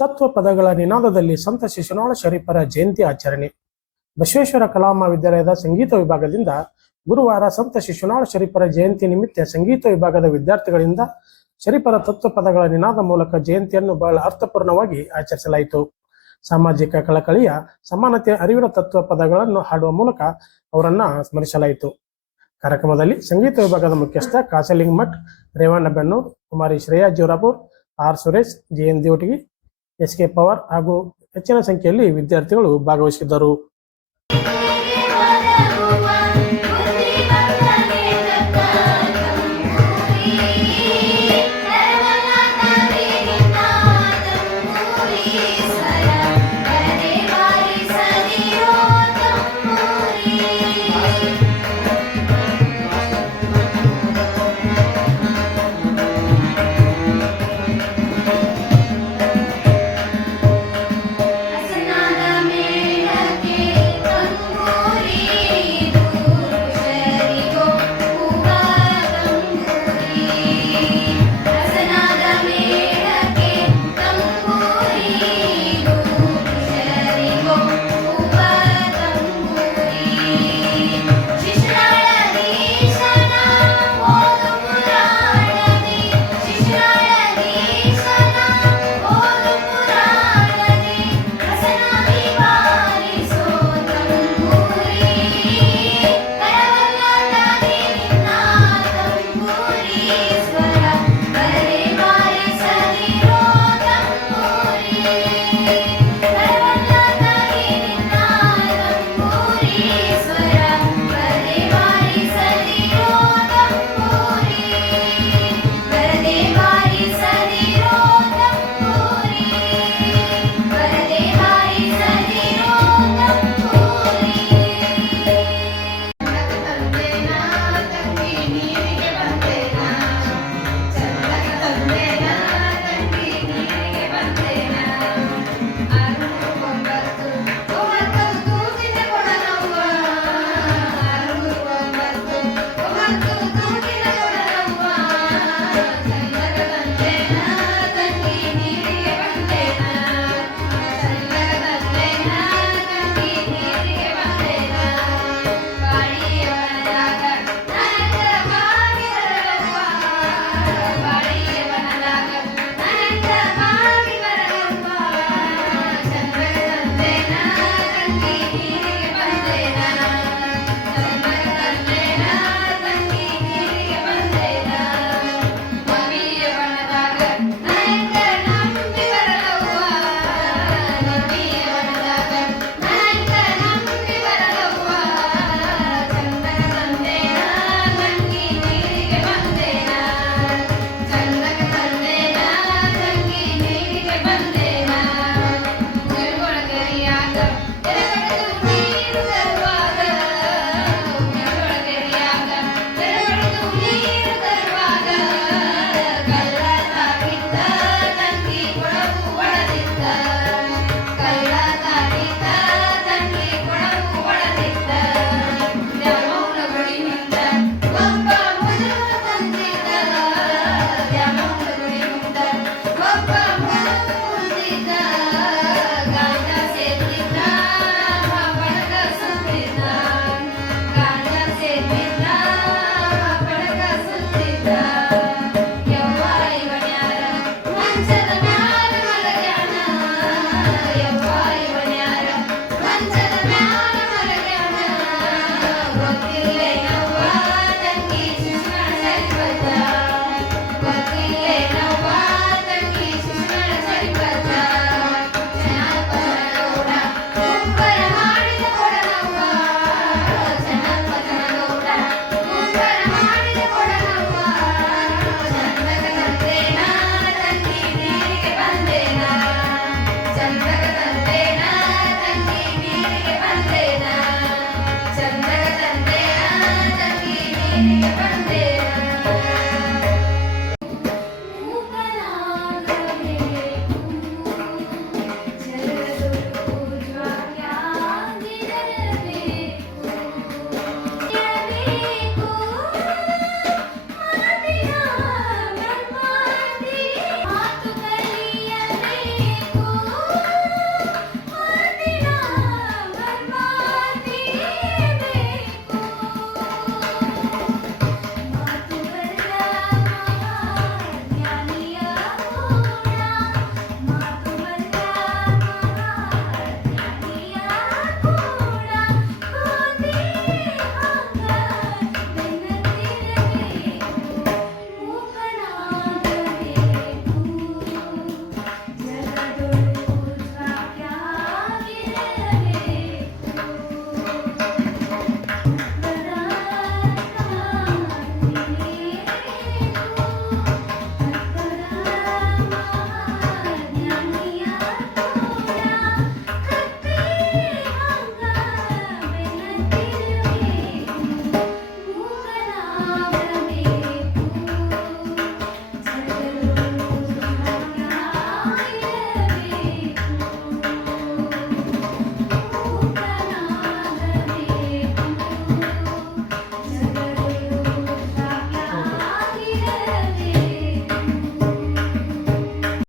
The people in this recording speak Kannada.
ತತ್ವ ಪದಗಳ ನಿನಾದದಲ್ಲಿ ಸಂತ ಶಿಶುನಾಳ ಶರೀಫರ ಜಯಂತಿ ಆಚರಣೆ. ಬಸವೇಶ್ವರ ಕಲಾ ಮಹಾವಿದ್ಯಾಲಯದ ಸಂಗೀತ ವಿಭಾಗದಿಂದ ಗುರುವಾರ ಸಂತ ಶಿಶುನಾಳ ಶರೀಫರ ಜಯಂತಿ ನಿಮಿತ್ತ ಸಂಗೀತ ವಿಭಾಗದ ವಿದ್ಯಾರ್ಥಿಗಳಿಂದ ಶರೀಫರ ತತ್ವ ಪದಗಳ ನಿನಾದ ಮೂಲಕ ಜಯಂತಿಯನ್ನು ಬಹಳ ಅರ್ಥಪೂರ್ಣವಾಗಿ ಆಚರಿಸಲಾಯಿತು. ಸಾಮಾಜಿಕ ಕಳಕಳಿಯ, ಸಮಾನತೆಯ ಅರಿವಿನ ತತ್ವ ಪದಗಳನ್ನು ಹಾಡುವ ಮೂಲಕ ಅವರನ್ನ ಸ್ಮರಿಸಲಾಯಿತು. ಕಾರ್ಯಕ್ರಮದಲ್ಲಿ ಸಂಗೀತ ವಿಭಾಗದ ಮುಖ್ಯಸ್ಥ Kasaling Math, Revanna Bennur, Kumari Shreya Jorapur, R Suresh, JN Devatagi, S K Pawar ಹಾಗೂ ಹೆಚ್ಚಿನ ಸಂಖ್ಯೆಯಲ್ಲಿ ವಿದ್ಯಾರ್ಥಿಗಳು ಭಾಗವಹಿಸಿದ್ದರು.